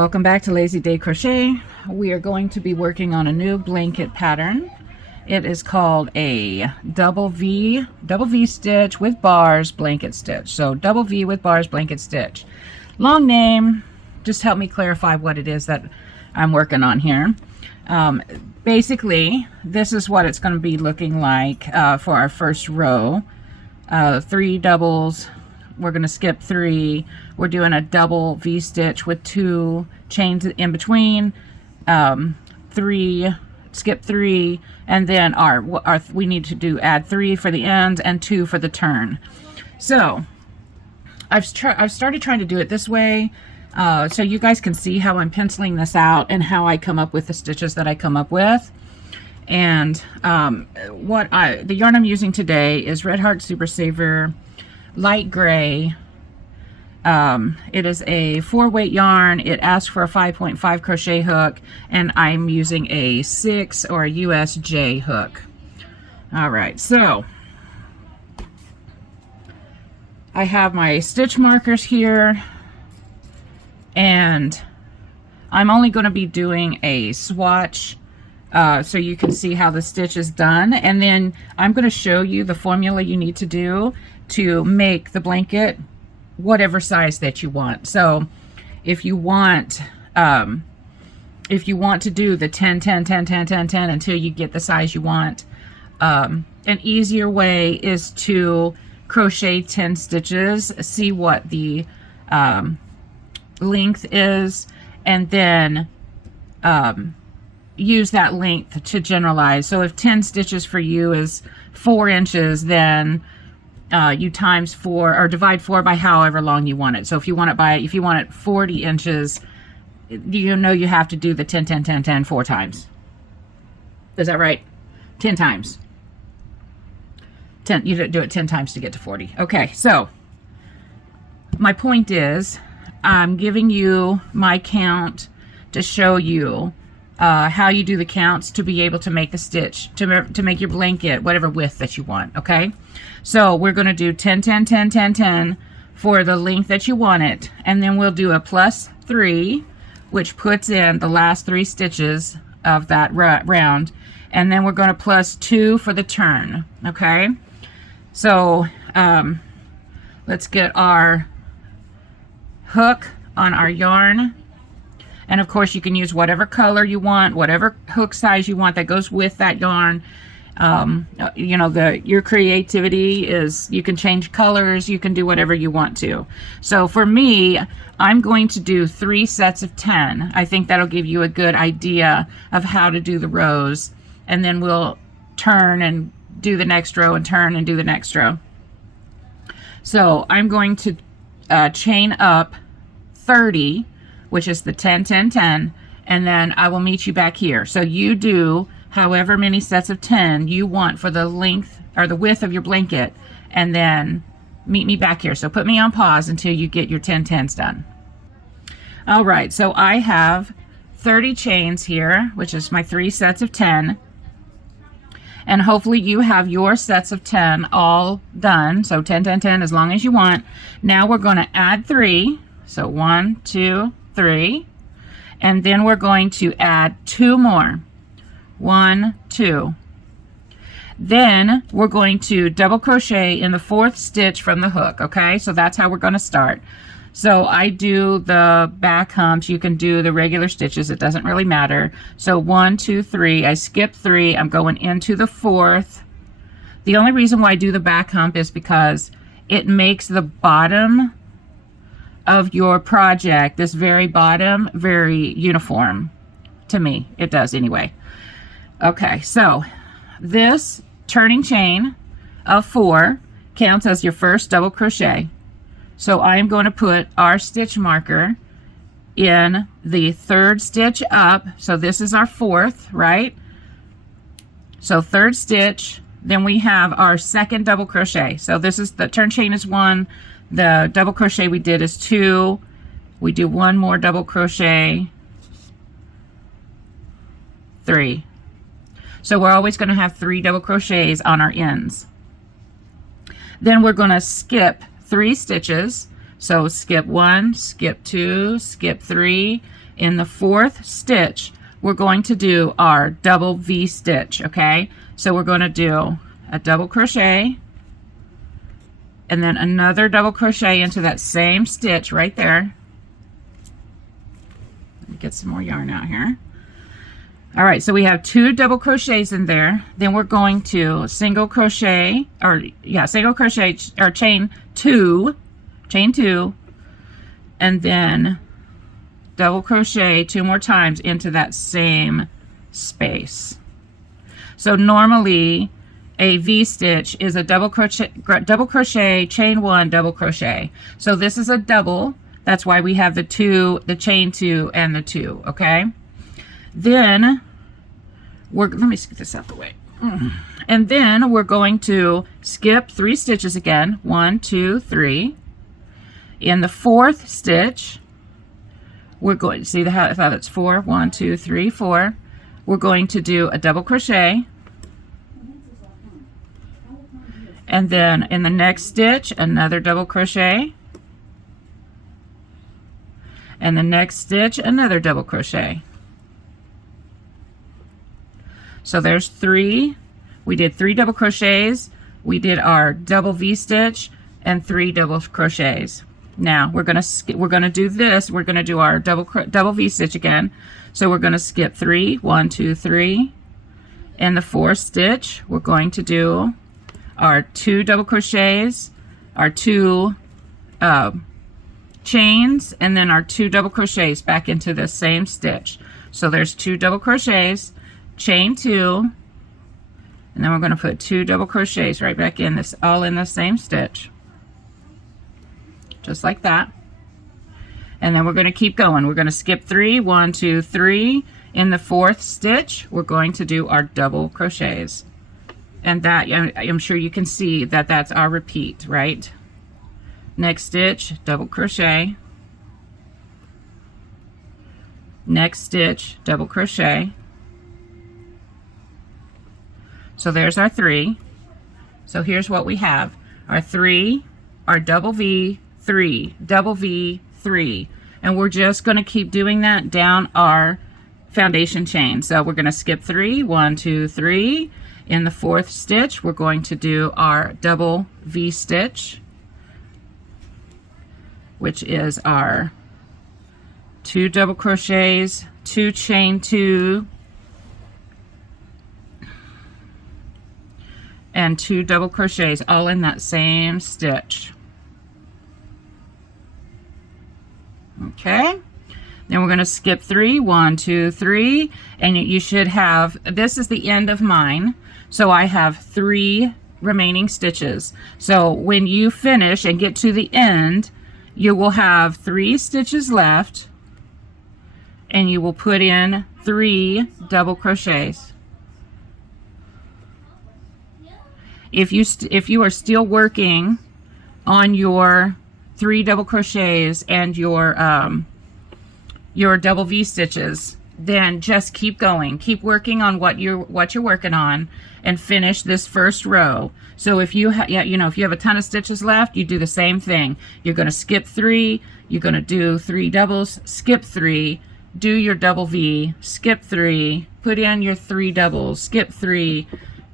Welcome back to Lazy Day Crochet. We are going to be working on a new blanket pattern. It is called a double V stitch with bars blanket stitch. So double V with bars blanket stitch. Long name, just help me clarify what it is that I'm working on here. Basically, this is what it's going to be looking like for our first row. 3 doubles. We're going to skip 3. We're doing a double V stitch with 2 chains in between. 3, skip 3, and then we need to add 3 for the ends and 2 for the turn. So I've started trying to do it this way so you guys can see how I'm penciling this out and how I come up with the stitches that I come up with. And the yarn I'm using today is Red Heart Super Saver light gray. It is a 4-weight yarn. It asks for a 5.5 crochet hook, and I'm using a 6 or a USJ hook. All right, so I have my stitch markers here, and I'm only going to be doing a swatch so you can see how the stitch is done, and then I'm going to show you the formula you need to do to make the blanket whatever size that you want. So if you want to do the 10 10 10 10 10 10 until you get the size you want, an easier way is to crochet 10 stitches, see what the length is, and then use that length to generalize. So if 10 stitches for you is 4 inches, then you times 4 or divide 4 by however long you want it. So if you want it 40 inches, you know you have to do the 10 10 10 10 4 times. Is that right? 10 times. 10, you do it 10 times to get to 40. Okay, so my point is I'm giving you my count to show you how you do the counts to be able to make the stitch, to make your blanket whatever width that you want. Okay, so we're going to do 10 10 10 10 10 for the length that you want it, and then we'll do a plus 3, which puts in the last 3 stitches of that round, and then we're going to plus 2 for the turn. Okay, so let's get our hook on our yarn. And of course you can use whatever color you want, whatever hook size you want that goes with that yarn. You know, your creativity is, you can change colors, you can do whatever you want to. So for me, I'm going to do 3 sets of 10. I think that'll give you a good idea of how to do the rows. And then we'll turn and do the next row and turn and do the next row. So I'm going to chain up 30, which is the 10 10 10, and then I will meet you back here. So you do however many sets of 10 you want for the length or the width of your blanket, and then meet me back here. So put me on pause until you get your 10 10s done. All right, so I have 30 chains here, which is my 3 sets of 10, and hopefully you have your sets of 10 all done. So 10 10 10 as long as you want. Now we're going to add 3. So 1 2 3, and then we're going to add 2 more. 1 2. Then we're going to double crochet in the 4th stitch from the hook. Okay, so that's how we're going to start. So I do the back humps. You can do the regular stitches, it doesn't really matter. So 1 2 3, I skip 3, I'm going into the 4th. The only reason why I do the back hump is because it makes the bottom of your project, this very bottom, very uniform. To me, it does anyway. Okay, so this turning chain of 4 counts as your first double crochet. So I am going to put our stitch marker in the 3rd stitch up. So this is our 4th, right? So 3rd stitch, then we have our 2nd double crochet. So this is the turn chain is 1. The double crochet we did is 2. We do 1 more double crochet, 3. So we're always going to have 3 double crochets on our ends. Then we're going to skip 3 stitches. So skip 1, skip 2, skip 3, In the 4th stitch, we're going to do our double V stitch, okay? So we're going to do a double crochet and then another double crochet into that same stitch right there. Let me get some more yarn out here. All right, so we have 2 double crochets in there. Then we're going to single crochet, single crochet or chain 2, and then double crochet 2 more times into that same space. So normally a V stitch is a double crochet, chain 1, double crochet. So this is a double. That's why we have the 2, the chain 2, and the 2. Okay. Then let me get this out the way. And then we're going to skip 3 stitches again. 1, 2, 3. In the 4th stitch, we're going to see how that's 4. 1, 2, 3, 4. We're going to do a double crochet. And then in the next stitch, another double crochet. And the next stitch, another double crochet. So there's 3. We did 3 double crochets. We did our double V stitch and 3 double crochets. Now we're gonna do this. We're gonna do our double V stitch again. So we're gonna skip 3. 1, 2, 3. In the 4th stitch, we're going to do our 2 double crochets, our 2 chains, and then our 2 double crochets back into the same stitch. So there's 2 double crochets, chain 2, and then we're going to put 2 double crochets right back in this, all in the same stitch, just like that. And then we're going to keep going. We're going to skip 3. 1, 2, 3. In the 4th stitch, we're going to do our double crochets. And that, I'm sure you can see that that's our repeat, right? Next stitch, double crochet. Next stitch, double crochet. So there's our 3. So here's what we have. Our 3, our double V, 3, double V, 3. And we're just going to keep doing that down our foundation chain. So we're going to skip 3. 1, 2, 3. In the 4th stitch, we're going to do our double V stitch, which is our 2 double crochets, 2 chain 2, and 2 double crochets, all in that same stitch. Okay. Then we're going to skip 3. 1, 2, 3, and you should have, this is the end of mine. So I have 3 remaining stitches. So when you finish and get to the end, you will have 3 stitches left, and you will put in 3 double crochets. If you are still working on your 3 double crochets and your double V stitches, then just keep going. Keep working on what you're working on and finish this first row. So if you have a ton of stitches left, you do the same thing. You're going to skip 3, you're going to do 3 doubles, skip 3, do your double V, skip 3, put in your 3 doubles, skip 3,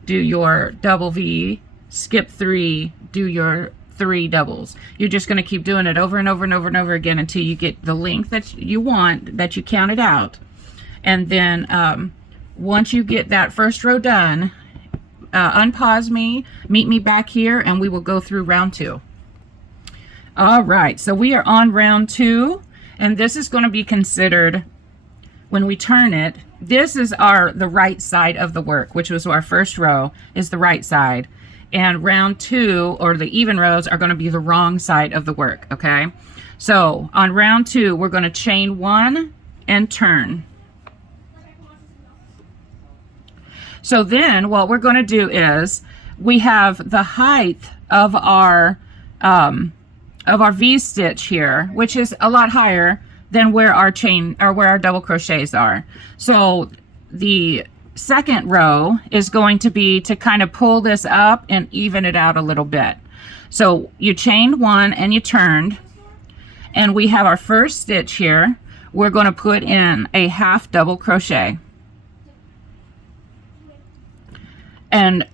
do your double V, skip 3, do your 3 doubles. You're just going to keep doing it over and over and over and over again until you get the length that you want, that you counted out. And then once you get that first row done, unpause me, meet me back here, and we will go through round 2. All right, so we are on round 2, and this is going to be considered, when we turn it, this is the right side of the work, which was our first row, is the right side. And round 2, or the even rows, are going to be the wrong side of the work, okay? So on round 2, we're going to chain 1 and turn. So then what we're going to do is, we have the height of our V stitch here, which is a lot higher than where our chain, or where our double crochets are. So the second row is going to be to kind of pull this up and even it out a little bit. So you chained 1 and you turned, and we have our first stitch here. we're going to put in a half double crochet. And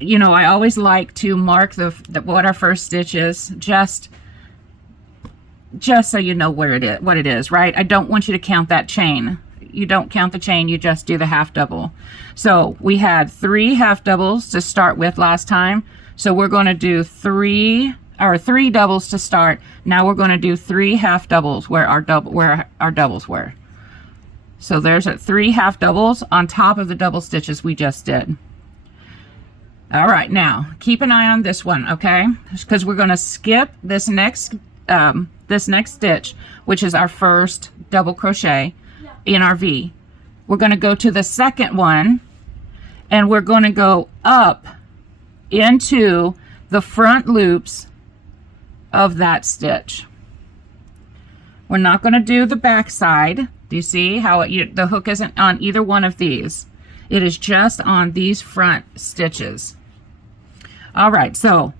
you know, I always like to mark what our first stitch is, just so you know where it is, what it is, right? I don't want you to count that chain. You don't count the chain, you just do the half double. So we had 3 half doubles to start with last time. So we're going to do 3 doubles to start. Now we're going to do 3 half doubles where our doubles were. So there's 3 half doubles on top of the double stitches we just did. All right, now keep an eye on this one, okay? Because we're going to skip this next stitch, which is our first double crochet in our V. We're going to go to the second one, and we're going to go up into the front loops of that stitch. We're not going to do the back side. Do you see how the hook isn't on either one of these? It is just on these front stitches. All right, so,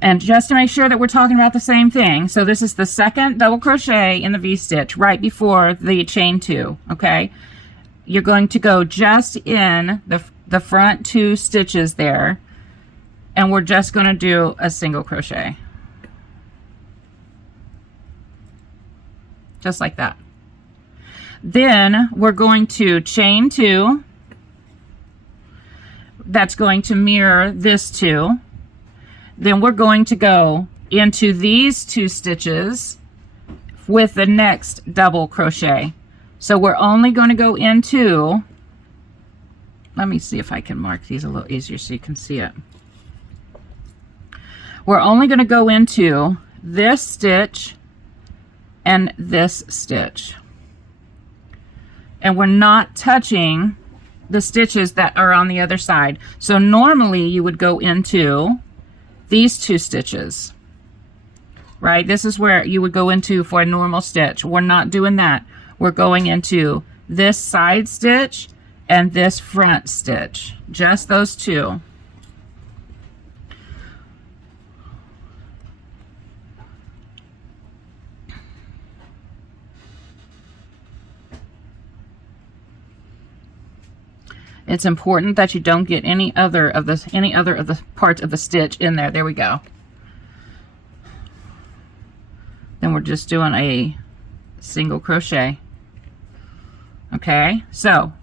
and just to make sure that we're talking about the same thing, so this is the second double crochet in the V-stitch right before the chain 2, okay? You're going to go just in the front 2 stitches there, and we're just going to do a single crochet. Just like that. Then we're going to chain 2. That's going to mirror this 2. Then we're going to go into these 2 stitches with the next double crochet. So we're only going to go into, let me see if I can mark these a little easier so you can see it. We're only going to go into this stitch and this stitch. And we're not touching the stitches that are on the other side. So normally you would go into these 2 stitches, right? This is where you would go into for a normal stitch. We're not doing that. We're going into this side stitch and this front stitch, just those 2. It's important that you don't get any other of the parts of the stitch in there. There we go. Then we're just doing a single crochet. Okay, so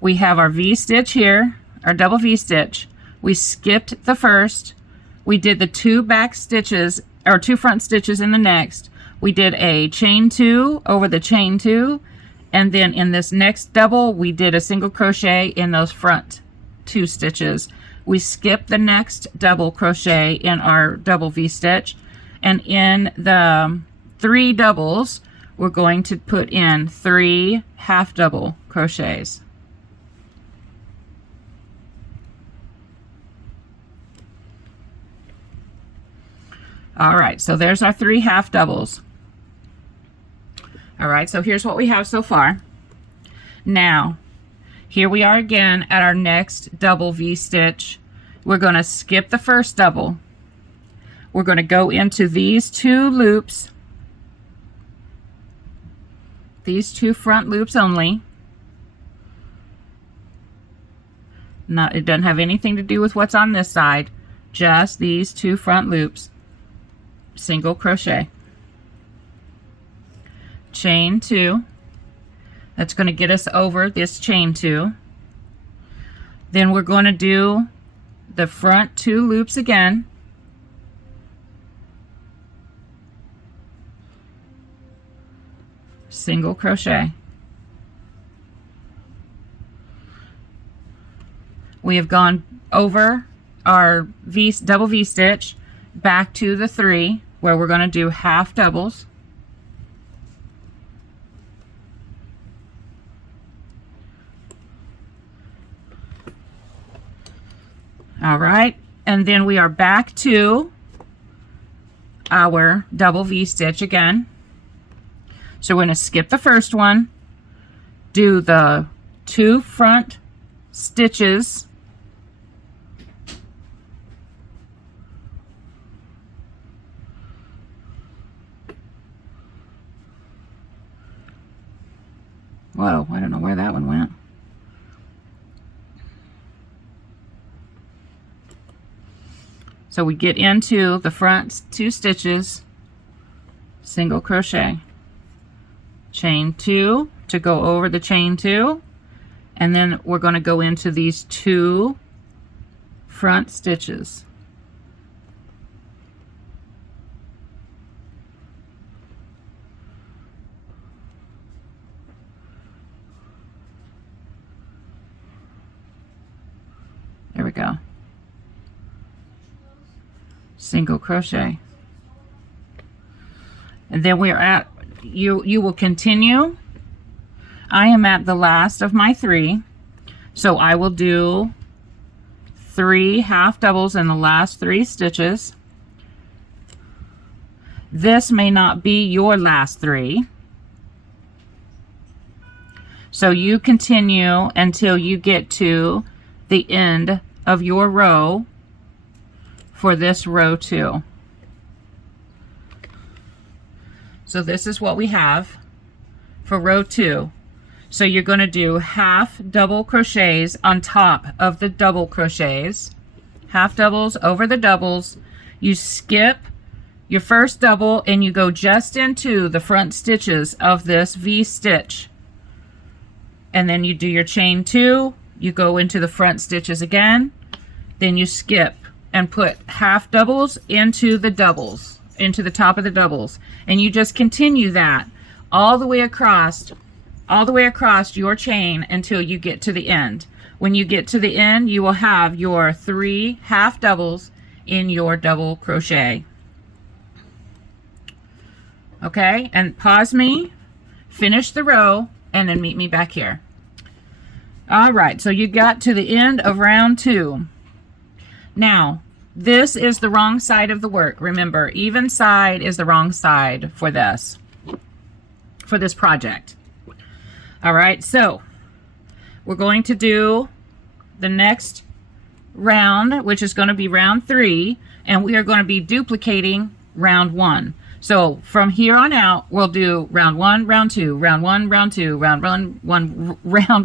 we have our V-stitch here, our double V-stitch. We skipped the first. We did the 2 back stitches, or 2 front stitches in the next. We did a chain 2 over the chain 2. And then in this next double, we did a single crochet in those front 2 stitches. We skipped the next double crochet in our double V-stitch. And in the 3 doubles, we're going to put in 3 half double crochets. All right, so there's our 3 half doubles. All right, so here's what we have so far. Now, here we are again at our next double V-stitch. We're going to skip the first double. We're going to go into these 2 loops, these 2 front loops only. Not, it doesn't have anything to do with what's on this side, just these 2 front loops. Single crochet. Chain 2. That's going to get us over this chain 2. Then we're going to do the front 2 loops again. Single crochet. We have gone over our double V-stitch back to the 3 where we're going to do half doubles. All right, and then we are back to our double V-stitch again. So we're going to skip the first one, do the 2 front stitches, So we get into the front 2 stitches, single crochet, chain 2 to go over the chain 2, and then we're going to go into these 2 front stitches. There we go. Single crochet. And then we're at, you will continue. I am at the last of my 3, so I will do 3 half doubles in the last 3 stitches. This may not be your last 3, so you continue until you get to the end of your row for this row 2. So this is what we have for row 2. So you're going to do half double crochets on top of the double crochets, half doubles over the doubles. You skip your first double and you go just into the front stitches of this V stitch, and then you do your chain 2, you go into the front stitches again, then you skip and put half doubles into the doubles, into the top of the doubles, and you just continue that all the way across your chain until you get to the end. When you get to the end, you will have your 3 half doubles in your double crochet. Okay, and pause me, finish the row, and then meet me back here. All right, so you got to the end of round 2. Now, this is the wrong side of the work. Remember, even side is the wrong side for this project. All right, so we're going to do the next round, which is going to be round 3, and we are going to be duplicating round 1. So from here on out, we'll do round 1, round 2, round 1, round 2, round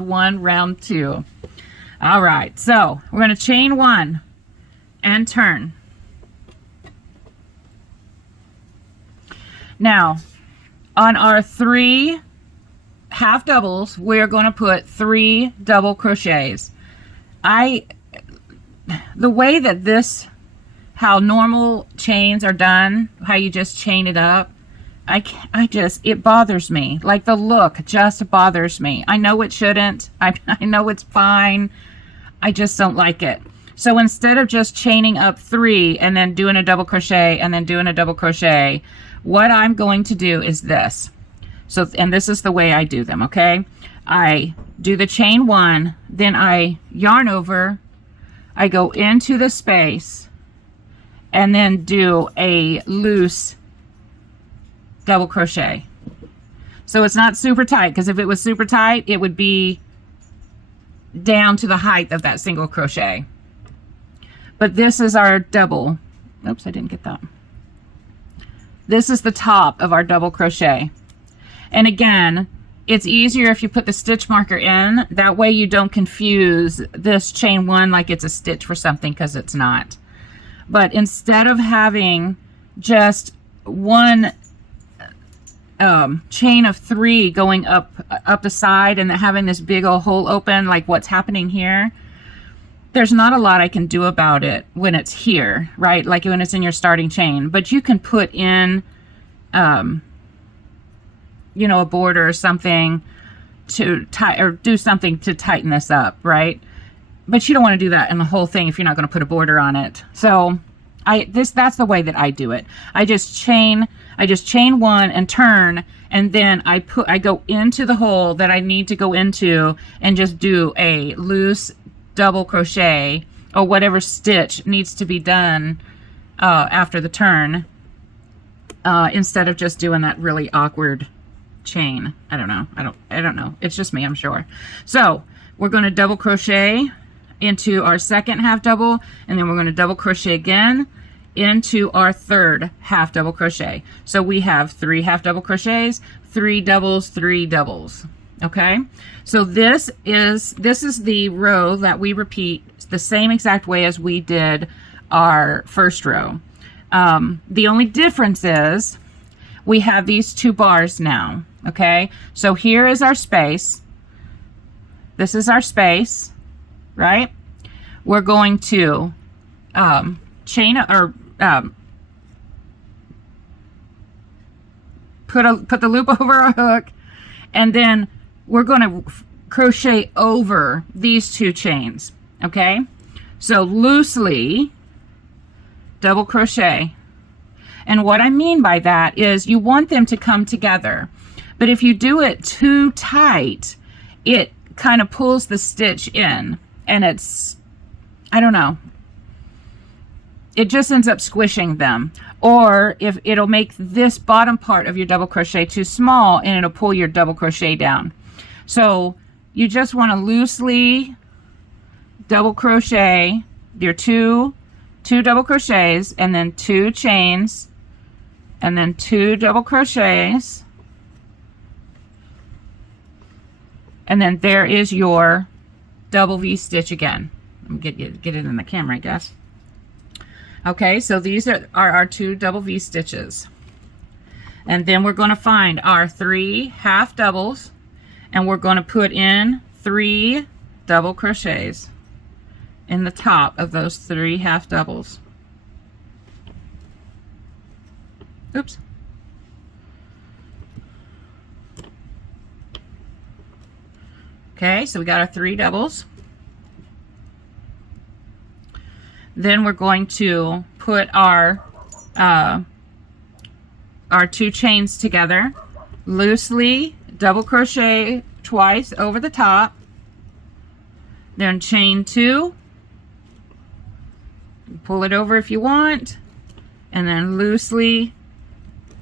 1, round 2. All right, so we're going to chain 1 and turn. Now, on our 3 half doubles, we're going to put 3 double crochets. The way that this, how normal chains are done, how you just chain it up, it bothers me. Like, the look just bothers me. I know it shouldn't. I know it's fine. I just don't like it. So instead of just chaining up 3 and then doing a double crochet and then doing a double crochet, what I'm going to do is this. So, and this is the way I do them, okay? I do the chain 1, then I yarn over, I go into the space, and then do a loose double crochet. So it's not super tight, because if it was super tight, it would be down to the height of that single crochet. But this is our double. Oops, I didn't get that. This is the top of our double crochet. And again, it's easier if you put the stitch marker in. That way you don't confuse this chain 1 like it's a stitch for something, because it's not. But instead of having just one chain of 3 going up the side and having this big old hole open like what's happening here, there's not a lot I can do about it when it's here, right? Like when it's in your starting chain. But you can put in you know, a border or something to tie, or do something to tighten this up, right? But you don't want to do that in the whole thing if you're not going to put a border on it. So that's the way that I do it. I just chain 1 and turn, and then I go into the hole that I need to go into and just do a loose double crochet or whatever stitch needs to be done after the turn, instead of just doing that really awkward chain. I don't know. It's just me, I'm sure. So we're going to double crochet into our second half double, and then we're going to double crochet again into our third half double crochet. So we have 3 half double crochets, 3 doubles, 3 doubles. Okay, so this is the row that we repeat the same exact way as we did our first row. The only difference is we have these 2 bars now. Okay, so here is our space. This is our space, right? We're going to chain or put the loop over our hook, and then we're going to crochet over these 2 chains. Okay, so loosely double crochet. And what I mean by that is you want them to come together, but if you do it too tight, it kind of pulls the stitch in, and it's, I don't know, it just ends up squishing them. Or if it'll make this bottom part of your double crochet too small, and it'll pull your double crochet down. So you just want to loosely double crochet your two double crochets, and then 2 chains, and then 2 double crochets, and then there is your double V stitch again. Get it in the camera, I guess. Okay, so these are our 2 double V stitches, and then we're going to find our 3 half doubles, and we're going to put in 3 double crochets in the top of those 3 half doubles. Oops. Okay, so we got our 3 doubles. Then we're going to put our 2 chains together, loosely double crochet twice over the top, then chain 2, pull it over if you want, and then loosely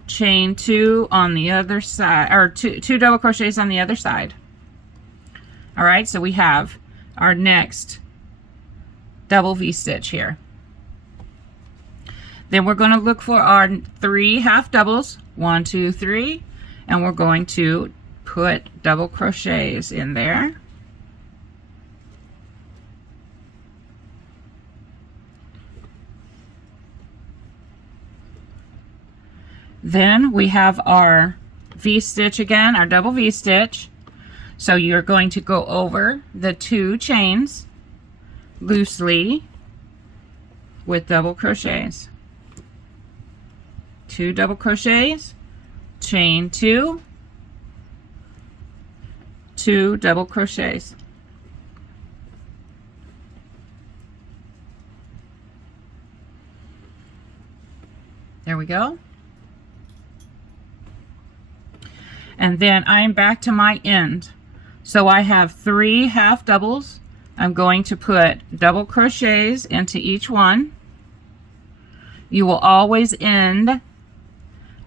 chain 2 on the other side, or two double crochets on the other side. All right, so we have our next double V stitch here. Then we're going to look for our 3 half doubles, 1 2 3, and we're going to put double crochets in there. Then we have our V stitch again, our double V stitch. So you're going to go over the 2 chains loosely with double crochets. 2 double crochets, chain 2, 2 double crochets. There we go. And then I'm back to my end. So I have 3 half doubles. I'm going to put double crochets into each one. You will always end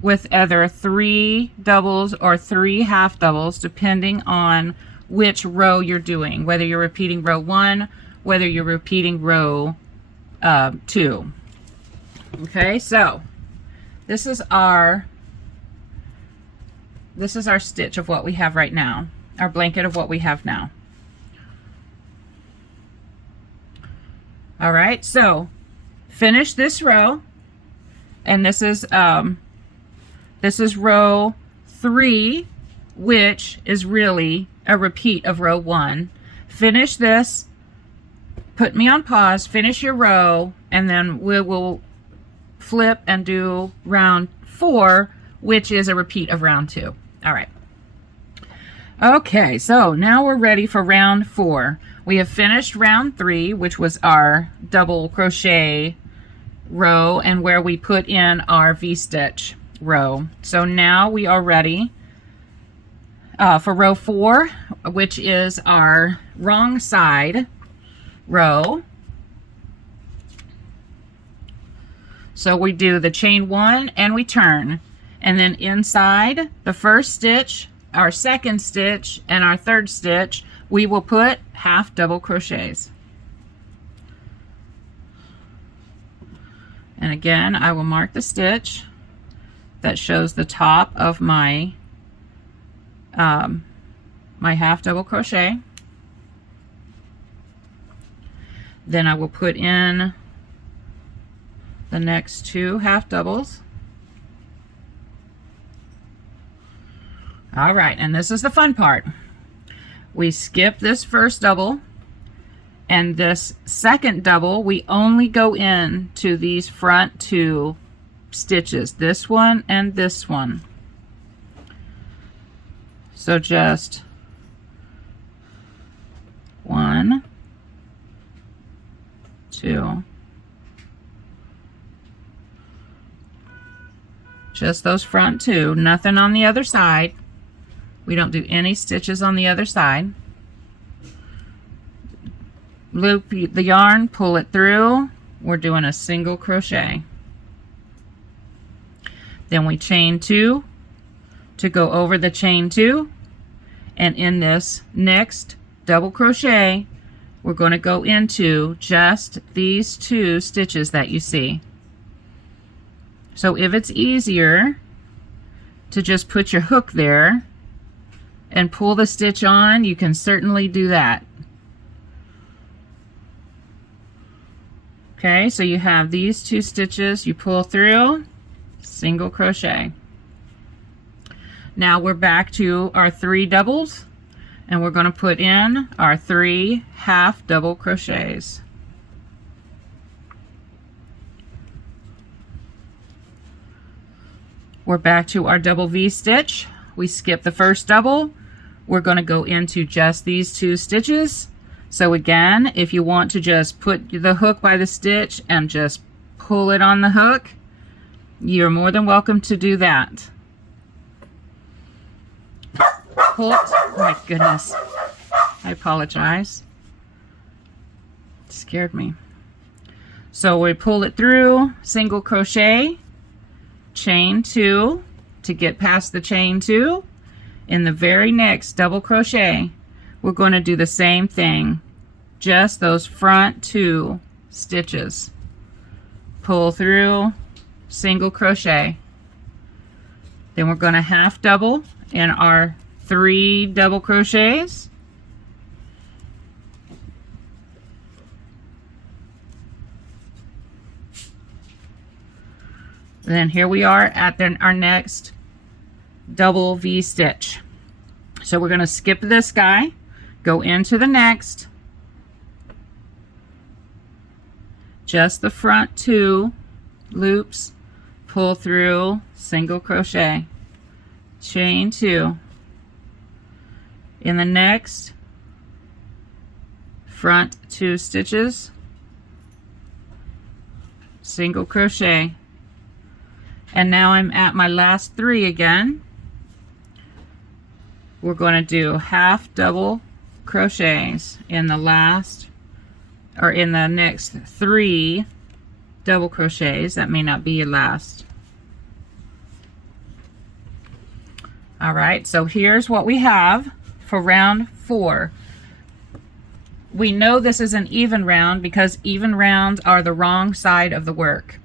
with either 3 doubles or 3 half doubles, depending on which row you're doing, whether you're repeating row 1, whether you're repeating row 2. Okay, so this is our stitch of what we have right now, our blanket of what we have now. All right, so finish this row, and this is row 3, which is really a repeat of row 1. Finish this, put me on pause, finish your row, and then we will flip and do round 4, which is a repeat of round 2. All right. Okay, so now we're ready for round 4. We have finished round 3, which was our double crochet row and where we put in our V-stitch row. So now we are ready for row 4, which is our wrong side row. So we do the chain 1 and we turn, and then inside the first stitch, our second stitch, and our third stitch, we will put half double crochets. And again, I will mark the stitch that shows the top of my my half double crochet. Then I will put in the next 2 half doubles. All right, and this is the fun part. We skip this first double, and this second double, we only go in to these front 2 stitches, this one and this one. So just 1, 2, just those front 2, nothing on the other side. We don't do any stitches on the other side. Loop the yarn, pull it through. We're doing a single crochet. Then we chain 2 to go over the chain 2, and in this next double crochet we're going to go into just these 2 stitches that you see. So if it's easier to just put your hook there and pull the stitch on, you can certainly do that. Okay, so you have these 2 stitches, you pull through, single crochet. Now we're back to our 3 doubles, and we're going to put in our 3 half double crochets. We're back to our double V stitch. We skip the first double. We're going to go into just these 2 stitches. So again, if you want to just put the hook by the stitch and just pull it on the hook, you're more than welcome to do that. Pull it. Oh my goodness. I apologize. It scared me. So we pull it through, single crochet, chain 2 to get past the chain 2. In the very next double crochet, we're going to do the same thing, just those front 2 stitches. Pull through, single crochet. Then we're going to half double in our 3 double crochets. Then here we are at our next double V stitch. So we're going to skip this guy, go into the next, just the front 2 loops, pull through, single crochet, chain 2. In the next front 2 stitches, single crochet. And now I'm at my last 3 again. We're going to do half double crochets in the last, or in the next 3 double crochets. That may not be your last. All right, so here's what we have for round 4. We know this is an even round because even rounds are the wrong side of the work.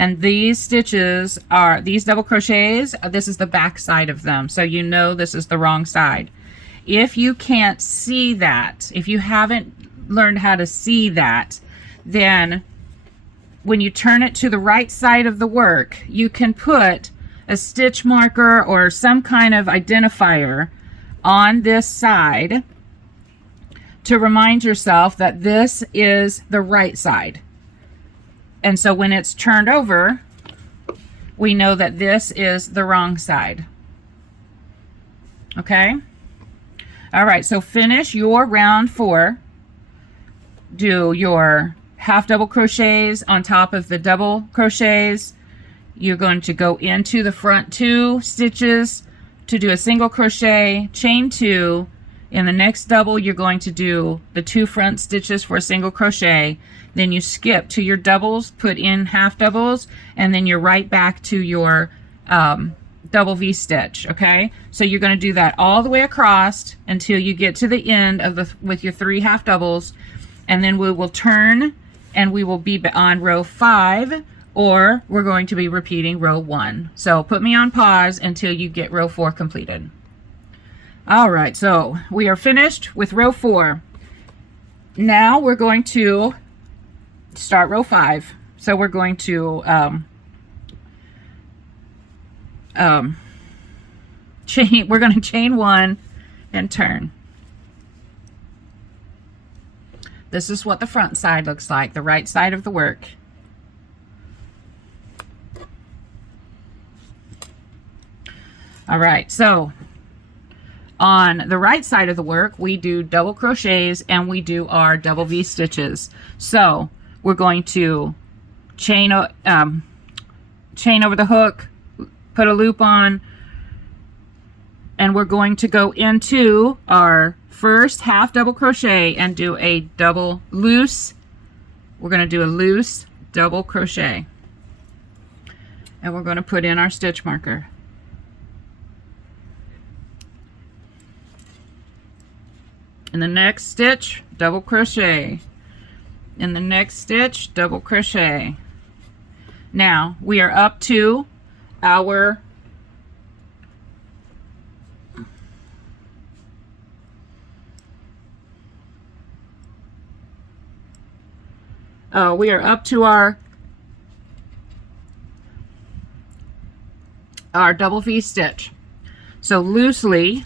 And these stitches are, these double crochets, this is the back side of them. So you know this is the wrong side. If you can't see that, if you haven't learned how to see that, then when you turn it to the right side of the work, you can put a stitch marker or some kind of identifier on this side to remind yourself that this is the right side. And so when it's turned over, we know that this is the wrong side. Okay? All right, so finish your round 4. Do your half double crochets on top of the double crochets. You're going to go into the front 2 stitches to do a single crochet, chain 2. In the next double, you're going to do the 2 front stitches for a single crochet. Then you skip to your doubles, put in half doubles, and then you're right back to your double V stitch. Okay, so you're going to do that all the way across until you get to the end of the with your 3 half doubles, and then we will turn and we will be on row 5, or we're going to be repeating row 1. So put me on pause until you get row 4 completed. All right, so we are finished with row 4. Now we're going to start row 5. So we're going to we're going to chain 1 and turn. This is what the front side looks like, the right side of the work. All right, so on the right side of the work, we do double crochets and we do our double V stitches. So we're going to chain over the hook, put a loop on, and we're going to go into our first half double crochet and do a double loose. We're going to do a loose double crochet, and we're going to put in our stitch marker. In the next stitch, double crochet. In the next stitch, double crochet. Now we are up to our our double V stitch. So loosely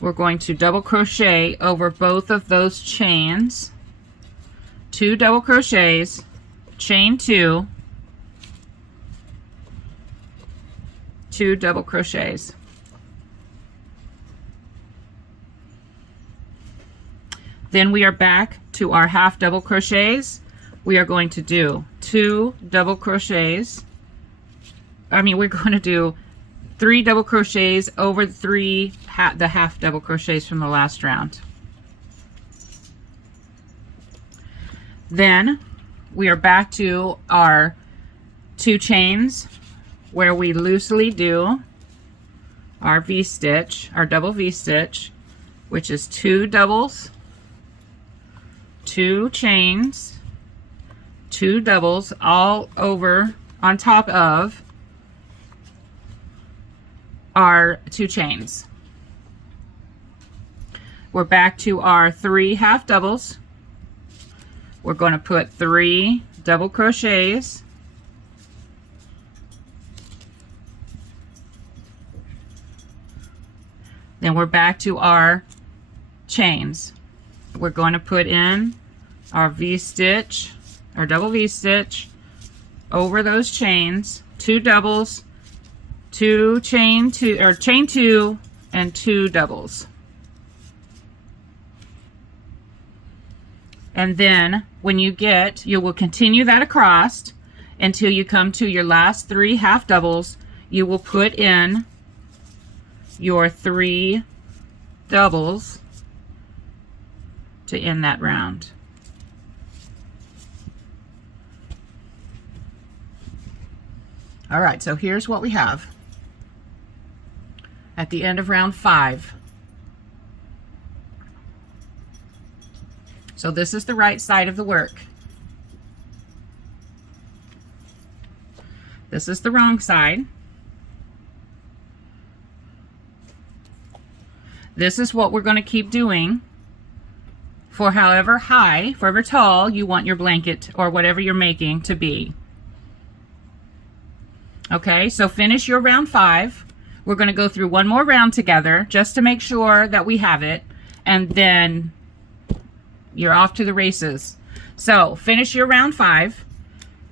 we're going to double crochet over both of those chains, 2 double crochets, chain 2, 2 double crochets. Then we are back to our half double crochets. We are going to do 2 double crochets. We're going to do 3 double crochets over the half double crochets from the last round. Then we are back to our 2 chains where we loosely do our V stitch, our double V stitch, which is 2 doubles, 2 chains, 2 doubles, all over on top of our 2 chains. We're back to our 3 half doubles. We're going to put 3 double crochets, then we're back to our chains. We're going to put in our V stitch, our double V stitch over those chains, 2 doubles, 2 chain 2 or chain 2 and 2 doubles. And then when you will continue that across until you come to your last 3 half doubles. You will put in your 3 doubles to end that round. All right, so here's what we have at the end of round 5. So this is the right side of the work. This is the wrong side. This is what we're going to keep doing for however high, however tall you want your blanket or whatever you're making to be. Okay, so finish your round 5. We're going to go through one more round together just to make sure that we have it, and then you're off to the races. So finish your round 5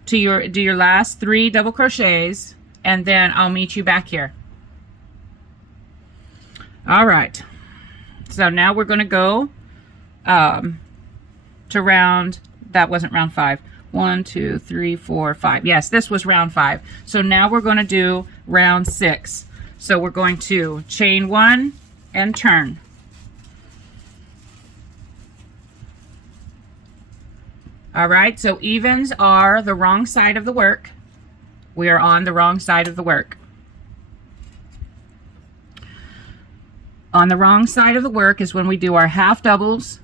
do your last 3 double crochets, and then I'll meet you back here. All right, so now we're going to go to round, that wasn't round 5. 1, 2, 3, 4, 5. Yes, this was round 5. So now we're going to do round 6. So we're going to chain 1 and turn. All right, so evens are the wrong side of the work. We are on the wrong side of the work. On the wrong side of the work is when we do our half doubles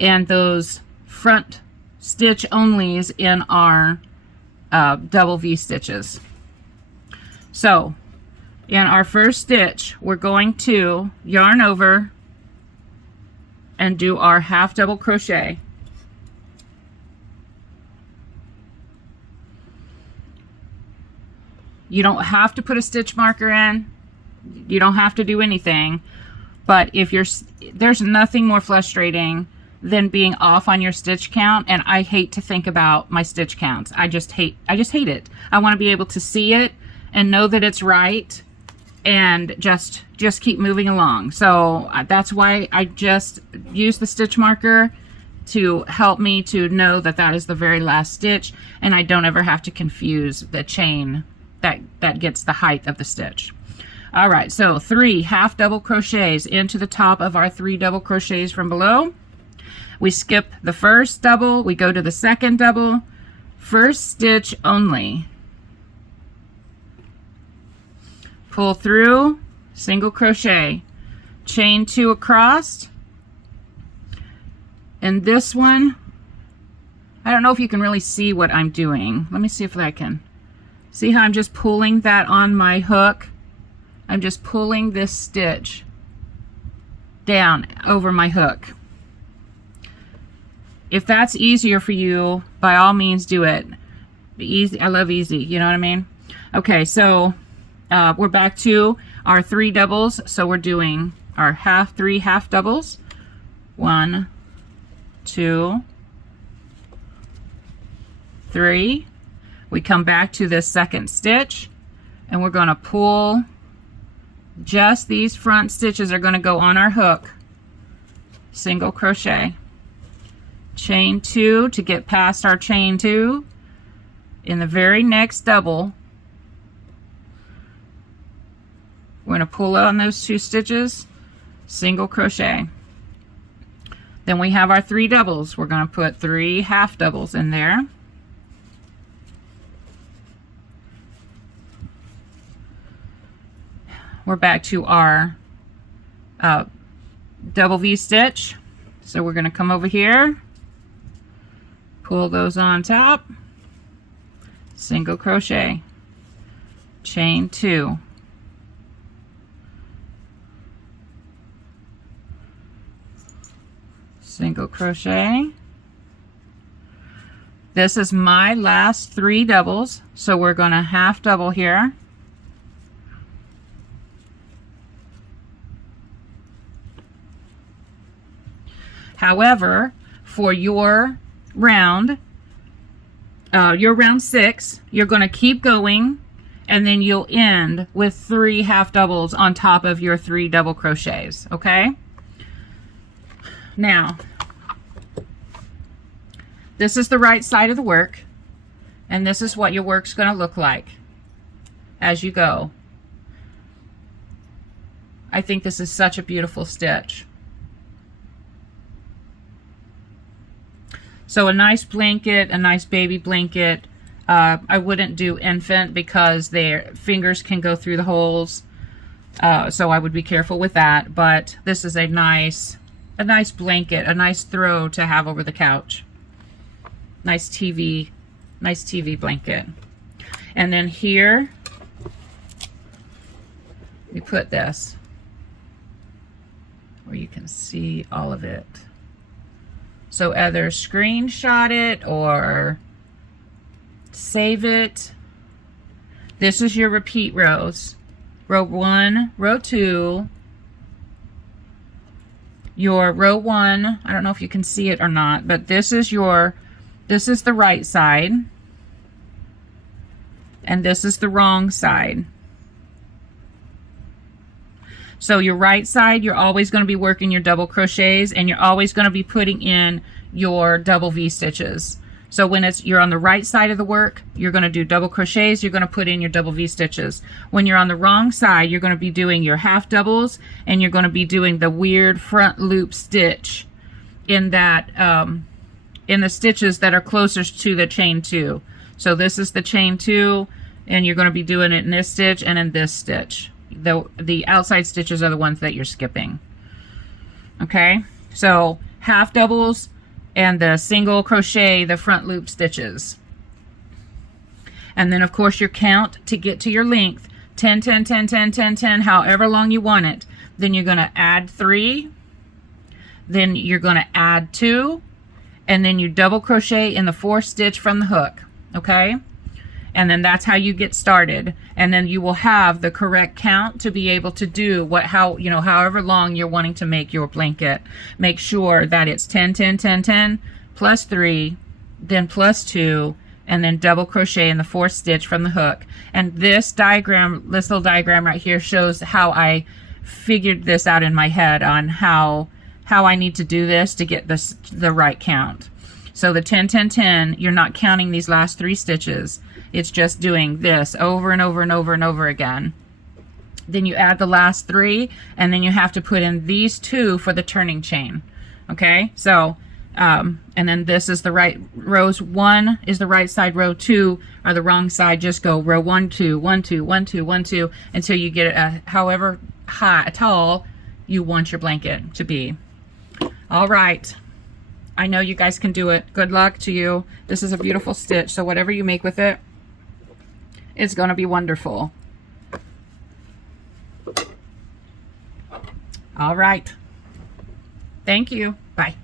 and those front stitch onlys in our double V stitches. So in our first stitch, we're going to yarn over and do our half double crochet. You don't have to put a stitch marker in. You don't have to do anything. But if there's nothing more frustrating than being off on your stitch count, and I hate to think about my stitch counts. I just hate it. I want to be able to see it and know that it's right, and just keep moving along. So that's why I just use the stitch marker to help me to know that that is the very last stitch, and I don't ever have to confuse the chain that gets the height of the stitch. All right, so 3 half double crochets into the top of our 3 double crochets from below. We skip the first double, we go to the second double, first stitch only. Pull through, single crochet, chain 2 across. And this one, I don't know if you can really see what I'm doing. Let me see if I can. See how I'm just pulling that on my hook? I'm just pulling this stitch down over my hook. If that's easier for you, by all means do it. Easy, I love easy, you know what I mean? Okay, so we're back to our 3 doubles. So we're doing our 3 half doubles. 1, 2, 3. We come back to this second stitch, and we're going to pull. Just these front stitches are going to go on our hook. Single crochet, chain 2 to get past our chain 2. In the very next double, we're going to pull on those 2 stitches, single crochet. Then we have our 3 doubles. We're going to put 3 half doubles in there. We're back to our double V stitch. So we're going to come over here, pull those on top, single crochet, chain 2. Single crochet. This is my last 3 doubles, so we're going to half double here. However, for your round 6, you're going to keep going, and then you'll end with 3 half doubles on top of your 3 double crochets, okay? Now, this is the right side of the work, and this is what your work's going to look like as you go. I think this is such a beautiful stitch. So a nice blanket, a nice baby blanket. I wouldn't do infant because their fingers can go through the holes, so I would be careful with that. But this is a nice blanket, a nice throw to have over the couch. Nice TV blanket. And then here we put this where you can see all of it. So either screenshot it or save it. This is your repeat rows. Row 1, row 2, your row 1, I don't know if you can see it or not, but this is the right side, and this is the wrong side. So your right side, you're always going to be working your double crochets, and you're always going to be putting in your double V stitches. So when you're on the right side of the work, you're going to do double crochets, you're going to put in your double V stitches. When you're on the wrong side, you're going to be doing your half doubles, and you're going to be doing the weird front loop stitch in that in the stitches that are closest to the chain 2. So this is the chain 2, and you're going to be doing it in this stitch and in this stitch. The outside stitches are the ones that you're skipping. Okay, so half doubles and the single crochet, the front loop stitches. And then of course your count to get to your length, 10, 10, 10, 10, 10, 10, however long you want it. Then you're going to add 3, then you're going to add 2, and then you double crochet in the 4th stitch from the hook. Okay, And then that's how you get started. And then you will have the correct count to be able to do however long you're wanting to make your blanket. Make sure that it's 10, 10, 10, 10, plus 3, then plus 2, and then double crochet in the 4th stitch from the hook. And this little diagram right here shows how I figured this out in my head on how I need to do this to get the right count. So the 10, 10, 10, you're not counting these last 3 stitches. It's just doing this over and over and over and over again. Then you add the last 3, and then you have to put in these 2 for the turning chain. Okay, so and then this is the right rows. 1 is the right side, row 2 are the wrong side. Just go row 1, 2, 1, 2, 1, 2, 1, 2 until you get it however tall you want your blanket to be. All right. I know you guys can do it. Good luck to you. This is a beautiful stitch, so whatever you make with it, it's going to be wonderful. All right. Thank you. Bye.